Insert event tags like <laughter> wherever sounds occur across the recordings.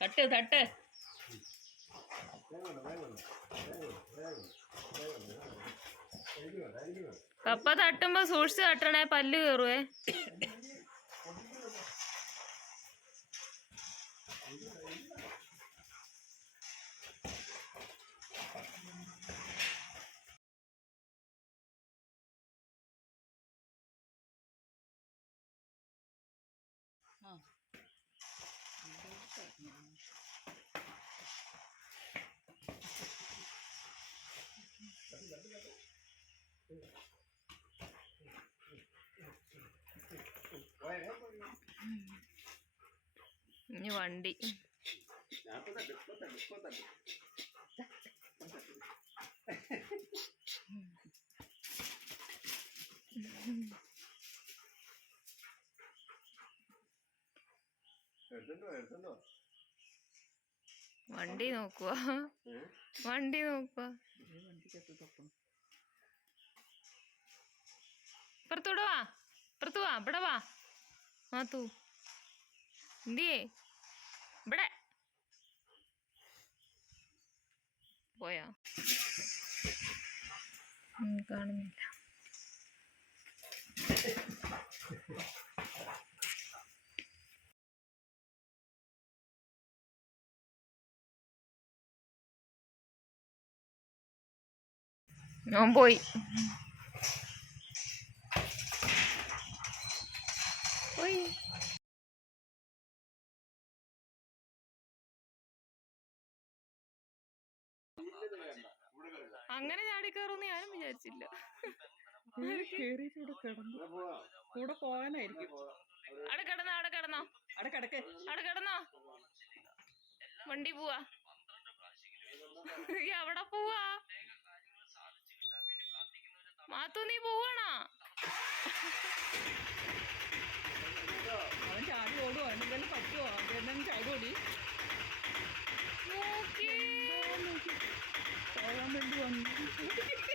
തട്ട് തട്ട്. കപ്പ തട്ടുമ്പോ സൂക്ഷിച്ച് തട്ടണേ പല്ല് കയറുവേ <coughs> ഇനി വണ്ടി. വണ്ടി നോക്കുക വണ്ടി നോക്കുക പുറത്തൂടെ വാ. പുറത്തു വാ. ഇവിടെ വാ. മാത്തു എന്തിയേ? ഇവിടെ. പോയാ? കാണുന്നില്ല. ഞാൻ പോയി. അങ്ങനെ ചാടിക്കയറുമെന്ന് ഞാനും വിചാരിച്ചില്ല. കേറിയിട്ട് ഇവിടെ കിടന്നു. കൂടെ പോകാനായിരിക്കും. അവിടെ കിടന്നോ അവിടെ കിടന്നോ. അവിടെ കിടക്ക്. അവിടെ കിടന്നോ. വണ്ടി പോവാ. എവിടെ അവിടെ പോവാ. മാത്തു നീ പോവാണോ അവൻ ചാടി എന്തെങ്കിലും പറ്റുമോ എന്തെങ്കിലും നോക്കി. പോകാൻ വേണ്ടി വന്നു.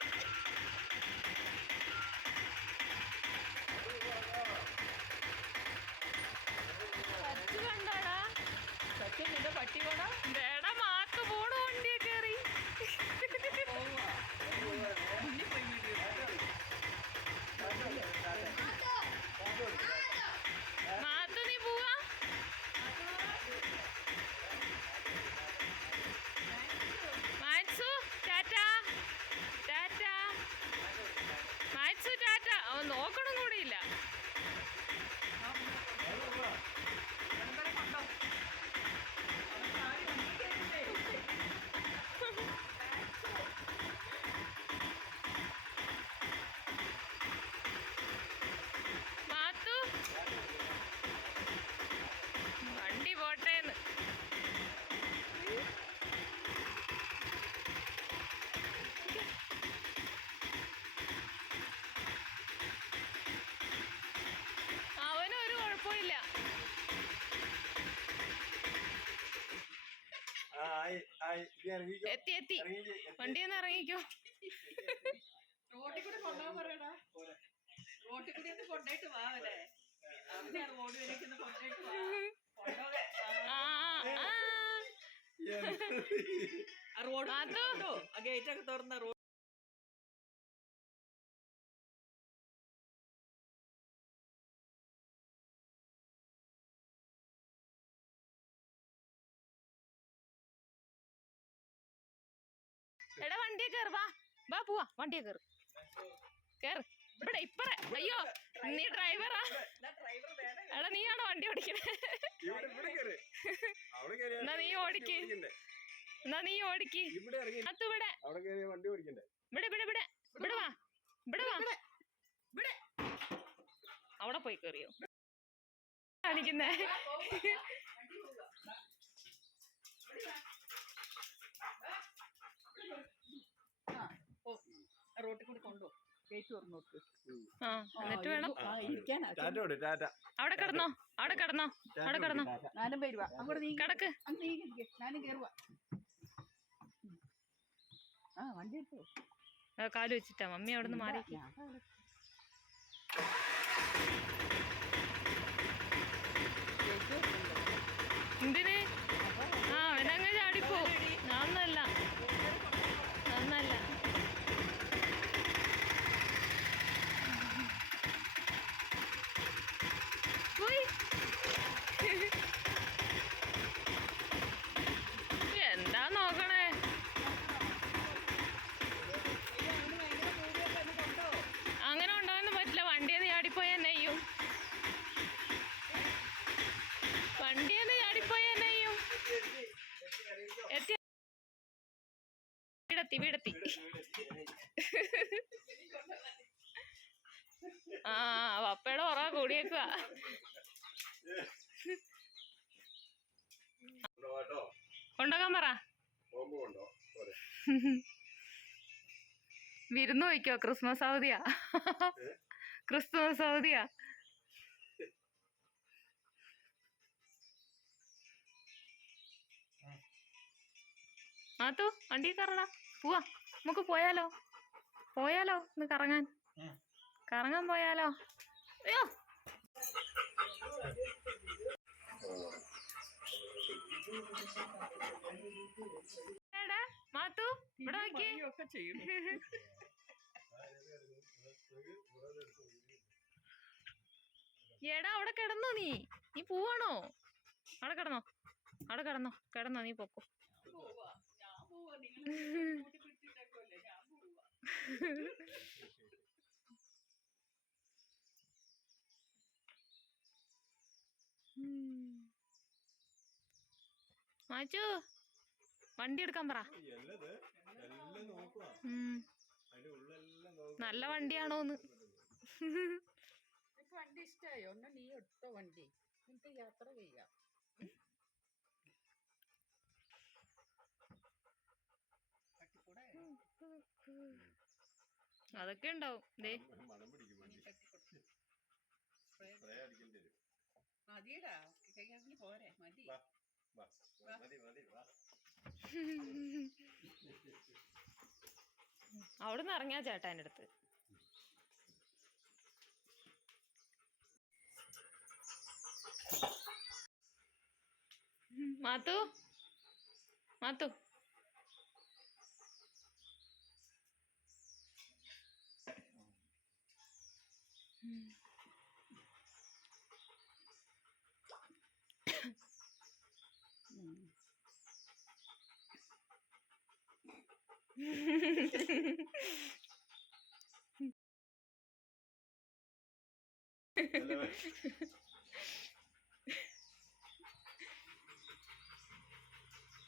എത്തി എത്തി. വണ്ടി ഒന്ന് ഇറങ്ങിക്കോ. റോട്ടിൽ കൂടെ കൊണ്ടുപോകാൻ പറയടാ. റോട്ടിൽ കൂടി ഒന്ന് കൊണ്ടായിട്ട് വാ അവരെ അവനെ റോഡ് വരേക്ക് കൊണ്ടുപോകെ. ആ ആ ആ. റോഡ്? ആ ഗേറ്റ് ഒക്കെ തുറന്ന റോഡ് വണ്ടിയെ കയറി വാ. വാ പോവാ. വണ്ടിയെ കയറി കേറ്. ഇവിടെ ഇപ്പറ. അയ്യോ നീ ഡ്രൈവറാ. ഡ്രൈവർ വേണം എടാ നീയാണോ വണ്ടി ഓടിക്കണേ? കയറി കയറി എന്നാ നീ ഓടിക്ക്. എന്നാ നീ ഓടിക്ക്. ഇവിടെ ഇവിടെ. അവിടെ വണ്ടി ഓടിക്കണ്ടേ? ഇവിടെ ഇവിടെ ഇവിടെ. ഇവിടെ വാ. ഇവിടെ വാ. ഇവിടെ. അവിടെ പോയി കയറിയോ കാണിക്കുന്നേ എന്നിട്ട് വേണം. അവിടെ കിടന്നോ അവിടെ കിടന്നോ അവിടെ കിടന്നോ. കിടക്ക്. കാൽ വെച്ചിട്ടാ. മമ്മി അവിടെ നിന്ന് മാറി എന്തിന്? ആ അവനങ്ങ് ചാടിപ്പോ. നന്നല്ല. നന്നല്ല. വീടെത്തി വീടെത്തി ആ പപ്പയുടെ ഉറവ കൂടിയേക്കുക കൊണ്ടോക്കാൻ പറ. വിരുന്ന് വയ്ക്കോ ക്രിസ്മസ് അവധിയാ. ക്രിസ്മസ് അവധിയാ. ആ തൂ വണ്ടി കയറടാ. പോവാ നമുക്ക് പോയാലോ? പോയാലോ ഒന്ന് കറങ്ങാൻ? കറങ്ങാൻ പോയാലോ? അയ്യോ! എടാ മാത്തു ഇവിടെ എടാ അവിടെ കിടന്നോ നീ? നീ പോവാണോ? അവിടെ കിടന്നോ. അവിടെ കിടന്നോ. കിടന്നോ നീ പൊക്കോ. മാച്ചു വണ്ടി എടുക്കാൻ പറ. നല്ല വണ്ടിയാണോന്ന്. വണ്ടി ഇഷ്ടമായോ ഒന്ന് നീ എടുത്തോ വണ്ടി. എന്നിട്ട് യാത്ര ചെയ്യാം. അടിക്കേണ്ടി ഉണ്ടാവും മതിയടാ. പോരെ. മതി. ഇറങ്ങിയാ ചേട്ടാ എന്റെ അടുത്ത്. മാത്തു? മാത്തു?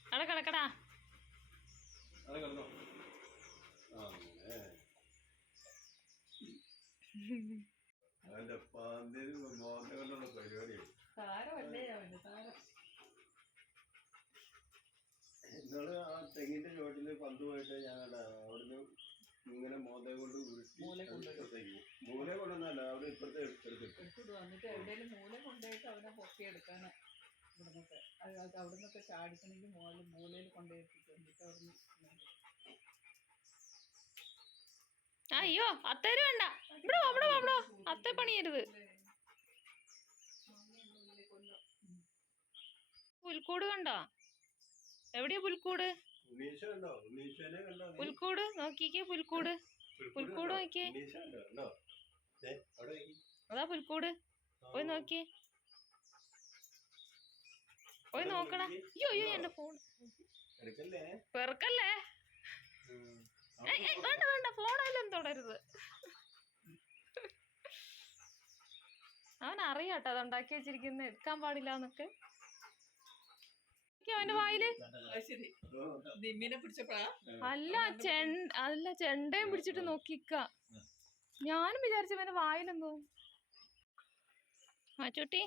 അവിടെ കിടക്കടാ അത് കിടന്നോ <laughs> അവന്റെ കൊണ്ടുള്ള പരിപാടിയാണ്. താരമല്ലേ അവന് താരം ഇന്നലെ ആ തെങ്ങിന്റെ ചോട്ടിൽ പന്ത് പോയിട്ട് ഞാൻ കണ്ട അവിടുന്ന് ഇങ്ങനെ മോതെ കൊണ്ട് ഉരുട്ടി മൂല കൊണ്ടുപോയി. മൂല കൊണ്ടുവന്നല്ല അവിടെ ഇപ്പുറത്തെ വന്നിട്ട് എവിടെയെങ്കിലും മൂല കൊണ്ടുപോയിട്ട് അവനെ പൊക്കിയെടുക്കാൻ ഇവിടുന്നൊക്കെ. അത് അത് അവിടുന്നൊക്കെ ചാടിക്കണമെങ്കിൽ മോളിൽ മൂലയിൽ അവിടുന്ന്. അയ്യോ അത്തേര് വേണ്ട. ഇവിടെ അവിടെ അവിടെ. അത്തെ പണിയരുത്. പുൽക്കൂട് കണ്ടോ? എവിടെയാ പുൽക്കൂട്? പുൽക്കൂട്? നോക്കിക്കേ പുൽക്കൂട്. പുൽക്കൂട്? നോക്കിയേ. അതാ പുൽക്കൂട്. പോയി നോക്കിയേ. പോയി നോക്കടാ അയ്യോ അയ്യോ എന്റെ ഫോൺ. പെറുക്കല്ലേ വേണ്ട വേണ്ട. ഫോണായാലും തൊടരുത്. അവൻ അറിയാട്ടോ അത് ഉണ്ടാക്കി വെച്ചിരിക്കുന്ന എടുക്കാൻ പാടില്ല എന്നൊക്കെ അവന്റെ വായിൽ? നിമ്മിനെ പിടിച്ചപ്പോഴാ? അല്ല ചെണ്ട അല്ല ചെണ്ടയും പിടിച്ചിട്ട് നോക്കിക്ക. ഞാനും വിചാരിച്ചു അവന്റെ വായിലെന്തോ. മാച്ചൂട്ടി?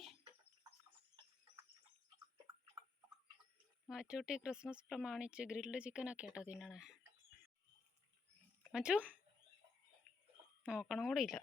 മാച്ചൂട്ടി ക്രിസ്മസ് പ്രമാണിച്ച് ഗ്രിൽഡ് ചിക്കനൊക്കെ കേട്ടോ തിന്നണേ? മച്ചു? നോക്കണം കൂടെ ഇല്ല.